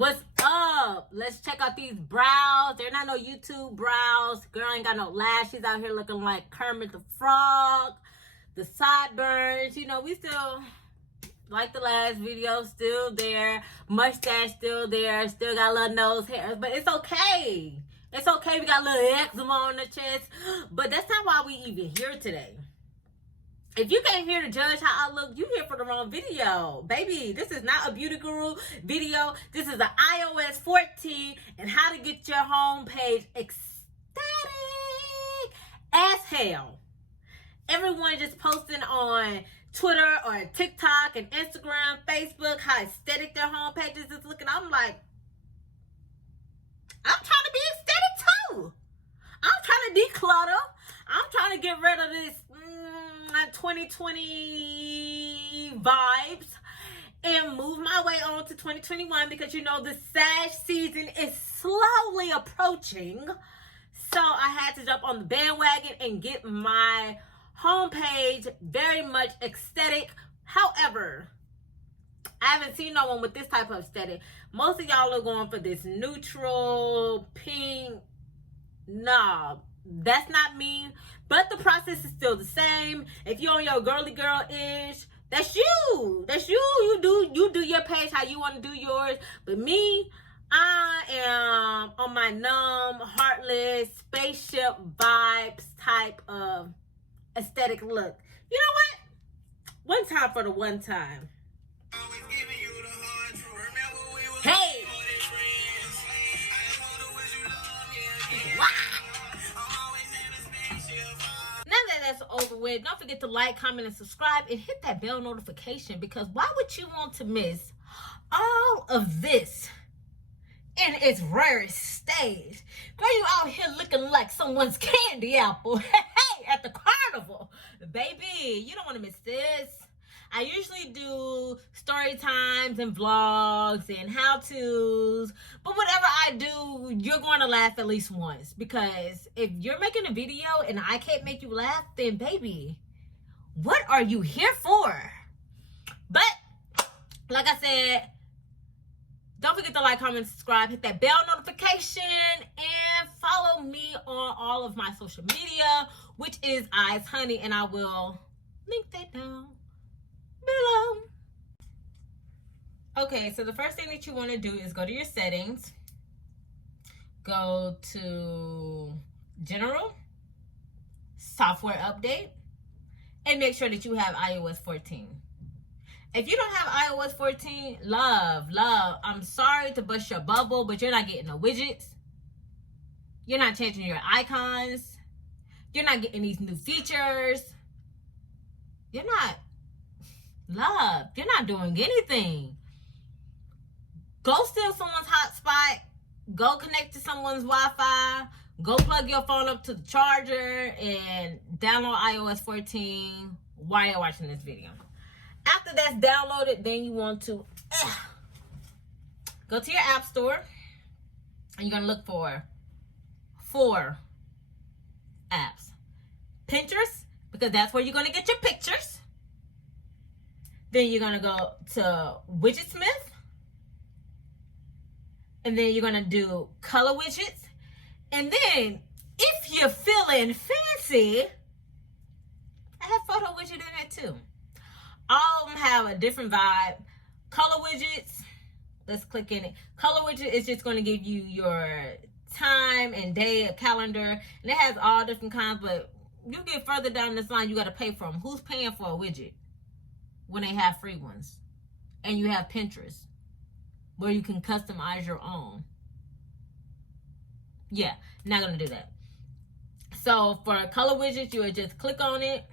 What's up? Let's check out these brows. They're not no YouTube brows. Girl ain't got no lashes out here looking like Kermit the Frog. The sideburns, you know, we still, like the last video, still there. Mustache still there. Still got little nose hairs, but it's okay. It's okay. We got a little eczema on the chest, but that's not why we even here today. If you came here to judge how I look, you here for the wrong video. Baby, this is not a beauty guru video. This is an iOS 14 and how to get your home page ecstatic as hell. Everyone just posting on Twitter or TikTok and Instagram, Facebook, how aesthetic their home pages is looking. I'm like, I'm trying to be aesthetic too. I'm trying to declutter. I'm trying to get rid of this 2020 vibes and move my way on to 2021 because you know the Sag season is slowly approaching. So I had to jump on the bandwagon and get my homepage very much aesthetic. However, I haven't seen no one with this type of aesthetic. Most of y'all are going for this neutral pink. Nah, that's not me. But the process is still the same. If you're on your girly girl-ish, that's you. That's you. You do your page how you want to do yours. But me, I am on my numb, heartless, spaceship vibes type of aesthetic look. You know what? One time for the one time. Hey! Wow! Now that that's over with, don't forget to like, comment, and subscribe, and hit that bell notification, because why would you want to miss all of this in its rarest stage? Girl, you out here looking like someone's candy apple. Hey, at the carnival. Baby, you don't want to miss this. I usually do story times and vlogs and how-tos, but whatever I do, you're going to laugh at least once, because if you're making a video and I can't make you laugh, then baby, what are you here for? But like I said, don't forget to like, comment, subscribe, hit that bell notification, and follow me on all of my social media, which is Eyes Honey, and I will link that down below. Okay, so the first thing that you want to do is go to your settings, go to general, software update, and make sure that you have iOS 14. If you don't have iOS 14, love, I'm sorry to bust your bubble, but you're not getting no widgets. You're not changing your icons. You're not getting these new features. You're not doing anything. Go steal someone's hotspot. Go connect to someone's Wi-Fi. Go plug your phone up to the charger and download iOS 14 while you're watching this video. After that's downloaded, then you want to go to your app store and you're going to look for 4 apps. Pinterest, because that's where you're going to get your pictures. Then you're going to go to Widgetsmith. And then you're going to do color widgets. And then, if you're feeling fancy, I have photo widget in it too. All of them have a different vibe. Color widgets, let's click in it. Color widget is just going to give you your time and day, a calendar. And it has all different kinds, but you get further down this line, you got to pay for them. Who's paying for a widget when they have free ones? And you have Pinterest, where you can customize your own. Yeah, not gonna do that. So for color widgets, you would just click on it,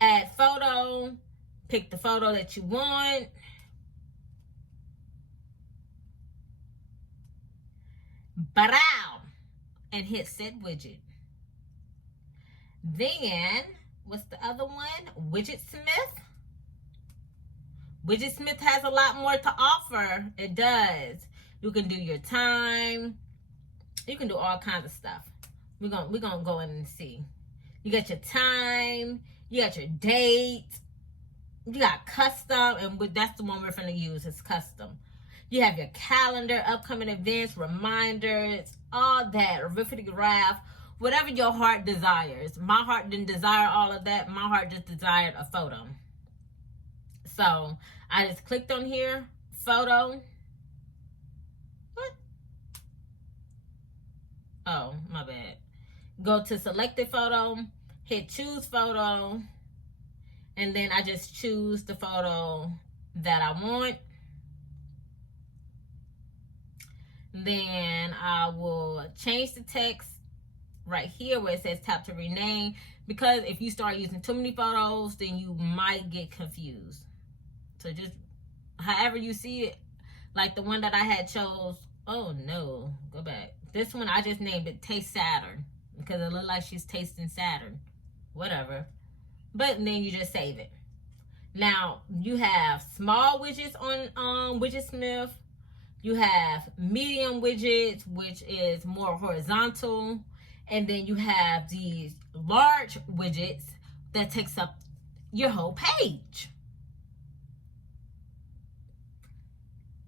add photo, pick the photo that you want, brow, and hit set widget. Then, what's the other one? Widgetsmith. Widgetsmith has a lot more to offer. It does. You can do your time. You can do all kinds of stuff. We're gonna go in and see. You got your time. You got your date. You got custom, and that's the one we're gonna use. It's custom. You have your calendar, upcoming events, reminders, all that, a riffity-graph, whatever your heart desires. My heart didn't desire all of that. My heart just desired a photo. So I just clicked on here, photo. What? Oh, my bad. Go to selected photo, hit choose photo, and then I just choose the photo that I want. Then I will change the text right here where it says tap to rename, because if you start using too many photos, then you might get confused. So just however you see it, like the one that I had chose. Oh no, go back. This one I just named it Taste Saturn because it looked like she's tasting Saturn. Whatever. But then you just save it. Now you have small widgets on Widgetsmith. You have medium widgets, which is more horizontal. And then you have these large widgets that takes up your whole page.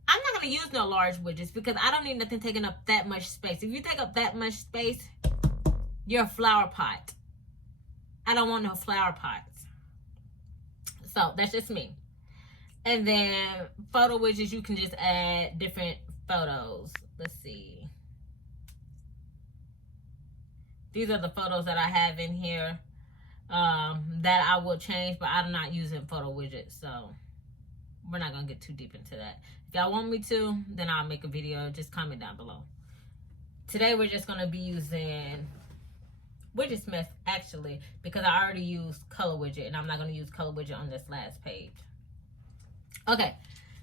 I'm not going to use no large widgets because I don't need nothing taking up that much space. If you take up that much space, you're a flower pot. I don't want no flower pots. So that's just me. And then photo widgets, you can just add different photos. Let's see. These are the photos that I have in here that I will change, but I'm not using photo widgets, so we're not going to get too deep into that. If y'all want me to, then I'll make a video. Just comment down below. Today, we're just going to be using Widgetsmith, actually, because I already used color widget, and I'm not going to use color widget on this last page. Okay,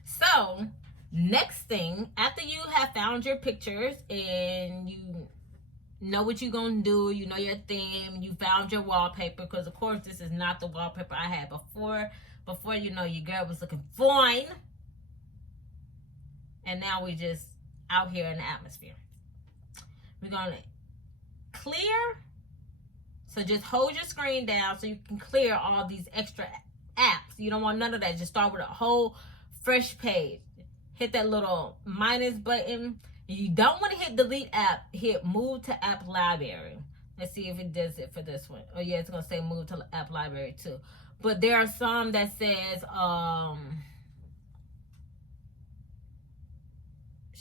so next thing, after you have found your pictures and you know what you're going to do, you know your theme, you found your wallpaper, because of course this is not the wallpaper I had before. Before, you know, your girl was looking fine. And now we just out here in the atmosphere. We're going to clear. So just hold your screen down so you can clear all these extra apps. You don't want none of that. Just start with a whole fresh page. Hit that little minus button. You don't want to hit delete app. Hit move to app library. Let's see if it does it for this one. Oh yeah, it's going to say move to app library too. But there are some that says,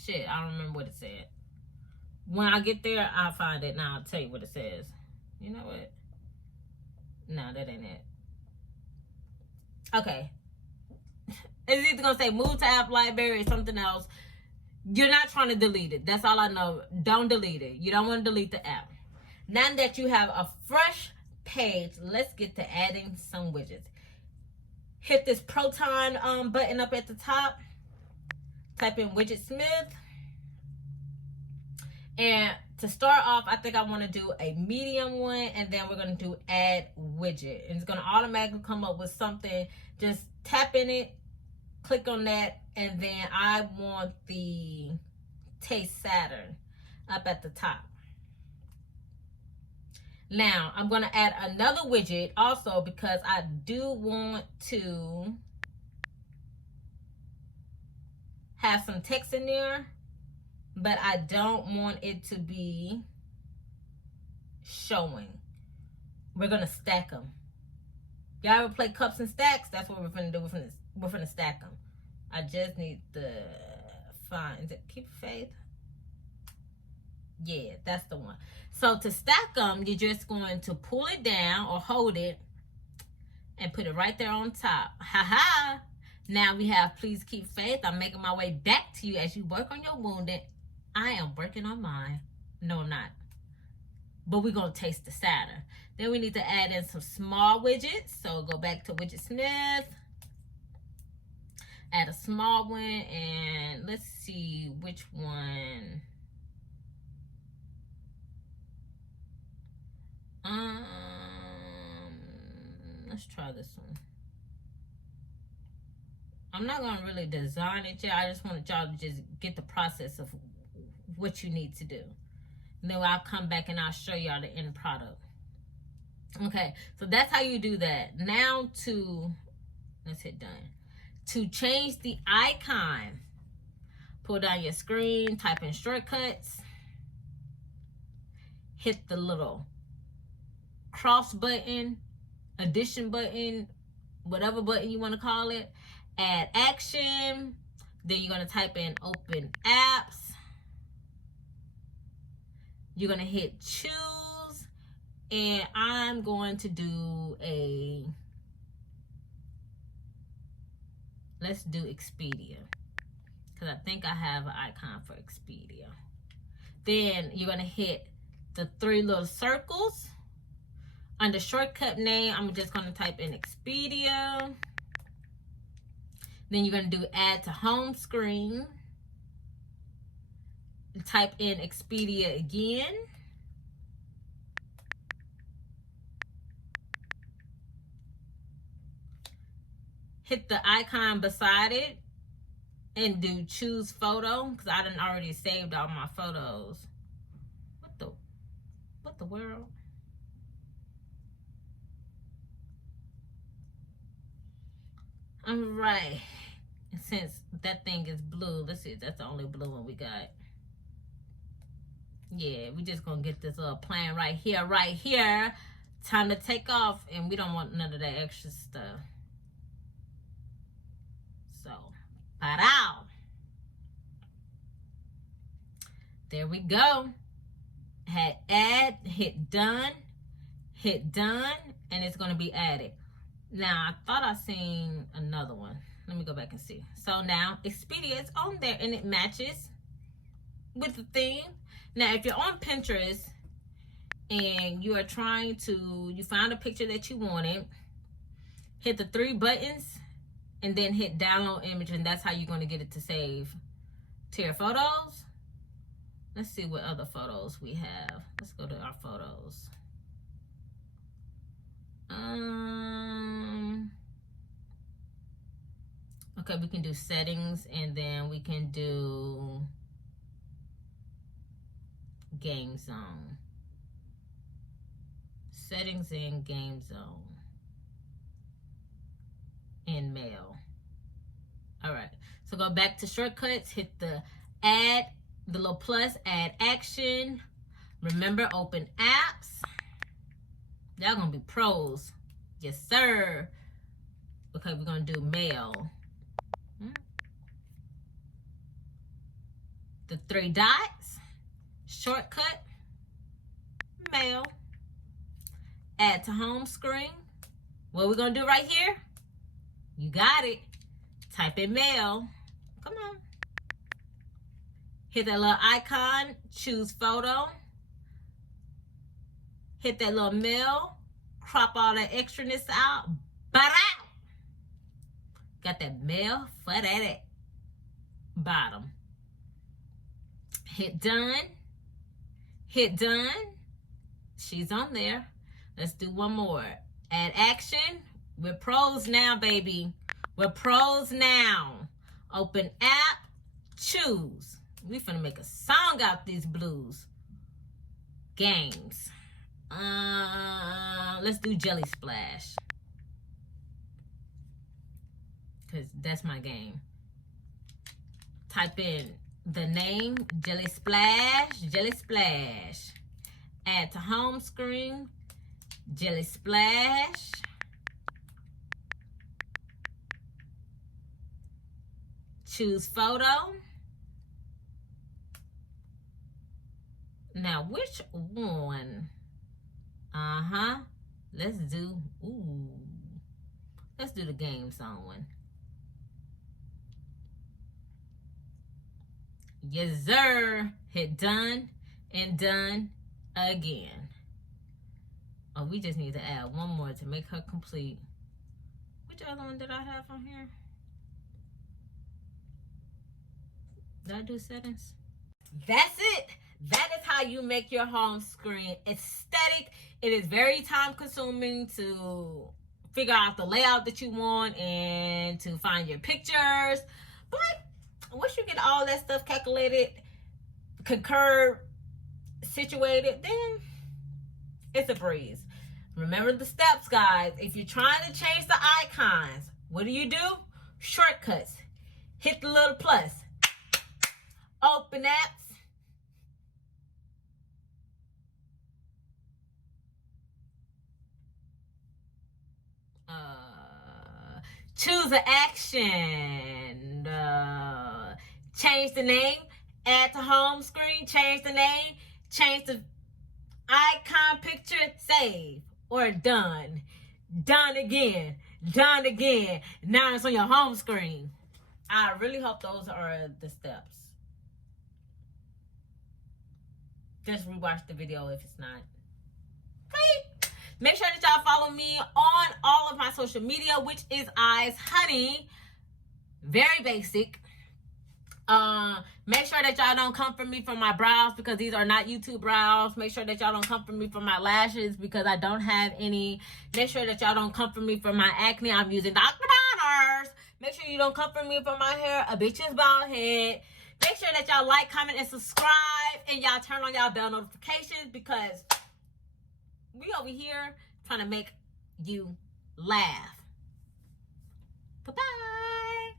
shit, I don't remember what it said. When I get there, I'll find it and I'll tell you what it says. You know what? No, that ain't it. Okay. It's either going to say move to app library or something else. You're not trying to delete it. That's all I know. Don't delete it. You don't want to delete the app. Now that you have a fresh page, let's get to adding some widgets. Hit this Proton button up at the top. Type in Widgetsmith. And to start off, I think I want to do a medium one, and then we're going to do add widget. And it's going to automatically come up with something. Just tap in it, click on that, and then I want the Taste Saturn up at the top. Now, I'm going to add another widget also because I do want to have some text in there, but I don't want it to be showing. We're going to stack them. Y'all ever play cups and stacks? That's what we're going to do. We're going to stack them. I just need to find, is it Keep Faith? Yeah, that's the one. So to stack them, you're just going to pull it down or hold it and put it right there on top. Ha-ha! Now we have Please Keep Faith. I'm making my way back to you as you work on your wounded. I am working on mine. No, I'm not. But we're going to taste the Saturn. Then we need to add in some small widgets. So go back to Widgetsmith. Add a small one. And let's see which one. Let's try this one. I'm not going to really design it yet. I just wanted y'all to just get the process of what you need to do. And then I'll come back and I'll show y'all the end product. Okay, so that's how you do that. Now let's hit done. To change the icon Pull down your screen, type in shortcuts. Hit the little cross button, addition button, whatever button you want to call it. Add action. Then you're going to type in open apps. You're going to hit choose. And I'm going to do let's do Expedia. Because I think I have an icon for Expedia. Then you're going to hit the 3 little circles. Under shortcut name, I'm just going to type in Expedia. Then you're going to do add to home screen. Type in Expedia again. Hit the icon beside it and do choose photo, because I done already saved all my photos. What the world? All right. Since that thing is blue, let's see if that's the only blue one we got. Yeah, we just gonna get this little plan right here. Time to take off, and we don't want none of that extra stuff. So, pa-dow. There we go. Hit add, hit done, and it's gonna be added. Now, I thought I seen another one. Let me go back and see. So now, Expedia is on there, and it matches with the theme. Now, if you're on Pinterest, and you are trying to, you found a picture that you wanted, hit the 3 buttons, and then hit download image, and that's how you're going to get it to save to your photos. Let's see what other photos we have. Let's go to our photos. Okay, we can do settings, and then we can do game zone. Settings in game zone. And mail. All right, so go back to shortcuts, hit the add, the little plus, add action. Remember, open apps. Y'all gonna be pros. Yes, sir. Okay, we're gonna do mail. The 3 dots, shortcut, mail, add to home screen. What we're gonna do right here? You got it. Type in mail. Come on. Hit that little icon, choose photo. Hit that little mail, crop all that extraness out. Ba-da! Got that mail for that bottom. Hit done. Hit done. She's on there. Let's do one more. Add action. We're pros now, baby. We're pros now. Open app. Choose. We finna make a song out these blues. Games. Let's do Jelly Splash. Because that's my game. Type in the name, Jelly Splash, Jelly Splash. Add to home screen, Jelly Splash. Choose photo. Now, which one? Let's do the game zone one. Yes, sir. Hit done and done again. Oh, we just need to add one more to make her complete. Which other one did I have on here? Did I do settings? That's it. That is how you make your home screen aesthetic. It is very time consuming to figure out the layout that you want and to find your pictures. But once you get all that stuff calculated, concurred, situated, then it's a breeze. Remember the steps, guys. If you're trying to change the icons, what do? Shortcuts. Hit the little plus. Open apps. Choose an action. Change the name. Add to home screen. Change the name. Change the icon picture. Save. Or done. Done again. Done again. Now it's on your home screen. I really hope those are the steps. Just rewatch the video if it's not. Right? Make sure that y'all follow me on all of my social media, which is Eyes Honey. Very basic. Make sure that y'all don't come for me for my brows because these are not YouTube brows. Make sure that y'all don't come for me for my lashes because I don't have any. Make sure that y'all don't come for me for my acne. I'm using Dr. Bonners. Make sure you don't come for me for my hair. A bitch's bald head. Make sure that y'all like, comment, and subscribe. And y'all turn on y'all bell notifications because we over here trying to make you laugh. Bye-bye.